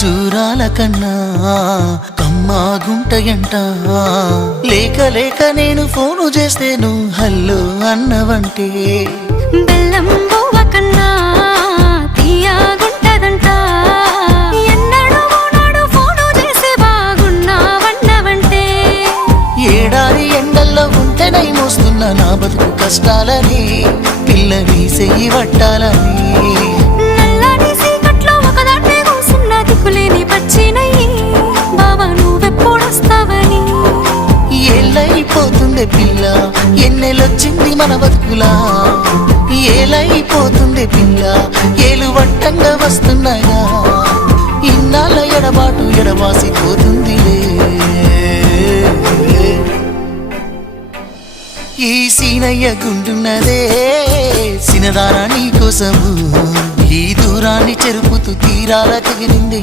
ఖర్జూరాల కన్నా కమ్మా గుంటయంట లేక లేక నేను ఫోను చేస్తే నువ్వు హల్లో అన్నవంటే. బెల్లం కన్నా ఎండల్లో ఉంటేనై మోస్తున్న నా బతుకు కష్టాలని పిల్లని సెయ్యి పట్టాలని ఏళ్ళైపోతుండే పిల్ల. ఎన్నెలొచ్చింది మన బతుకులా? ఏలైపోతుండే పిల్ల. ఏలు వట్టంగా వస్తున్నాయా? ఇన్నాళ్ళ ఎడబాటు ఎడవాసిపోతుందిలే ఈ సీనయ్య గుండున్నదే. సినదారా నీ కోసము ఈ దూరాన్ని చెరుపుతూ తీరాల తెగిరింది